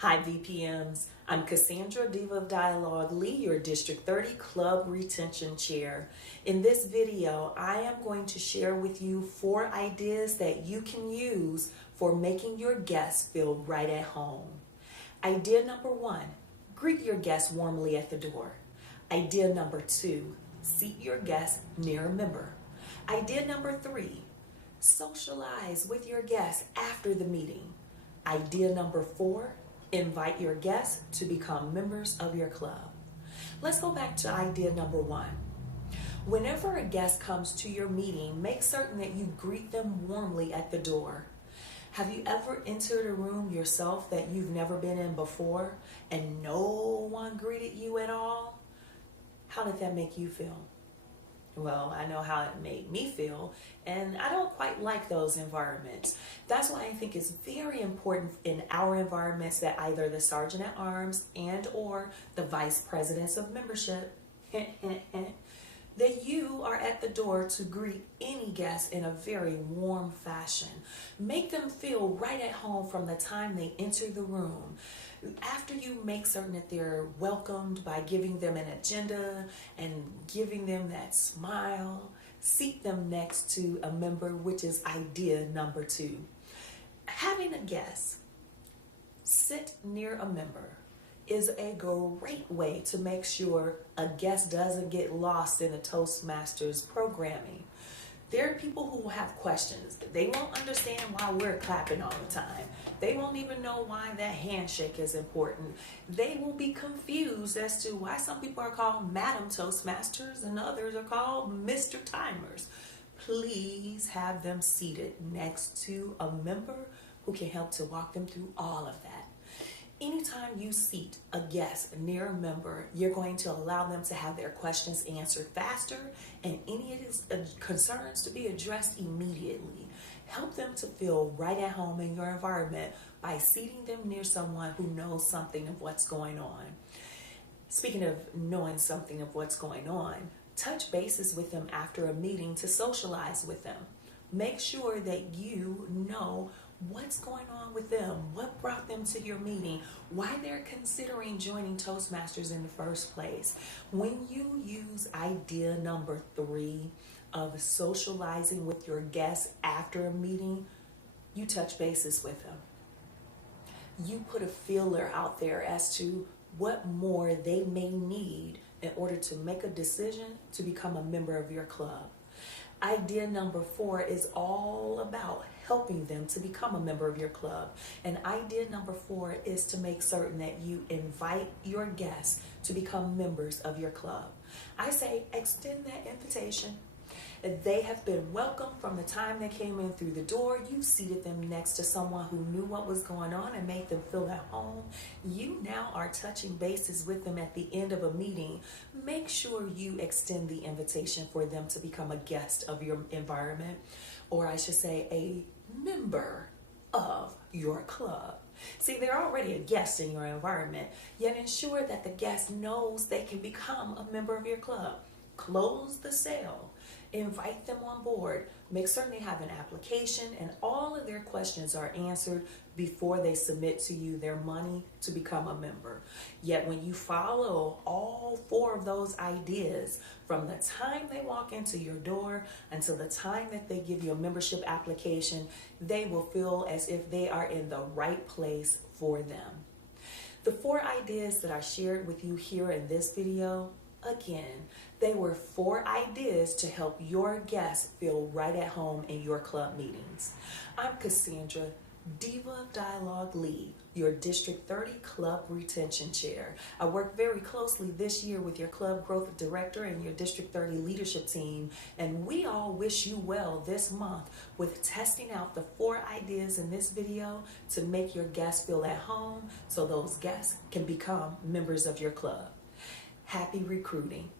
Hi VPMs, I'm Cassandra Diva of Dialogue Lee, your District 30 Club Retention Chair. In this video, I am going to share with you 4 ideas that you can use for making your guests feel right at home. Idea number 1, greet your guests warmly at the door. Idea number 2, seat your guests near a member. Idea number 3, socialize with your guests after the meeting. Idea number 4, invite your guests to become members of your club. Let's go back to idea number 1. Whenever a guest comes to your meeting, make certain that you greet them warmly at the door. Have you ever entered a room yourself that you've never been in before and no one greeted you at all? How did that make you feel? Well, I know how it made me feel, and I don't quite like those environments. That's why I think it's very important in our environments that either the Sergeant at Arms and or the Vice Presidents of Membership that you are at the door to greet any guest in a very warm fashion. Make them feel right at home from the time they enter the room. After you make certain that they're welcomed by giving them an agenda and giving them that smile, seat them next to a member, which is idea number 2. Having a guest sit near a member is a great way to make sure a guest doesn't get lost in the Toastmasters programming. There are people who will have questions. They won't understand why we're clapping all the time. They won't even know why that handshake is important. They will be confused as to why some people are called Madam Toastmasters and others are called Mr. Timers. Please have them seated next to a member who can help to walk them through all of that. Anytime you seat a guest near a member, you're going to allow them to have their questions answered faster and any of his concerns to be addressed immediately. Help them to feel right at home in your environment by seating them near someone who knows something of what's going on. Speaking of knowing something of what's going on, touch bases with them after a meeting to socialize with them. Make sure that you know what's going on with them, what brought them to your meeting, why they're considering joining Toastmasters in the first place. When you use idea number 3 of socializing with your guests after a meeting, you touch bases with them. You put a feeler out there as to what more they may need in order to make a decision to become a member of your club. Idea number 4 is all about helping them to become a member of your club. And idea number 4 is to make certain that you invite your guests to become members of your club. I say extend that invitation. They have been welcomed from the time they came in through the door. You seated them next to someone who knew what was going on and made them feel at home. You now are touching bases with them at the end of a meeting. Make sure you extend the invitation for them to become a guest of your environment, or I should say a member of your club. See, they're already a guest in your environment, yet ensure that the guest knows they can become a member of your club. Close the sale. Invite them on board. Make certain they have an application and all of their questions are answered before they submit to you their money to become a member. Yet when you follow all 4 of those ideas, from the time they walk into your door until the time that they give you a membership application, they will feel as if they are in the right place for them. The 4 ideas that I shared with you here in this video, again, they were 4 ideas to help your guests feel right at home in your club meetings. I'm Cassandra, Diva of Dialogue Lee, your District 30 Club Retention Chair. I work very closely this year with your Club Growth Director and your District 30 leadership team, and we all wish you well this month with testing out the 4 ideas in this video to make your guests feel at home so those guests can become members of your club. Happy recruiting.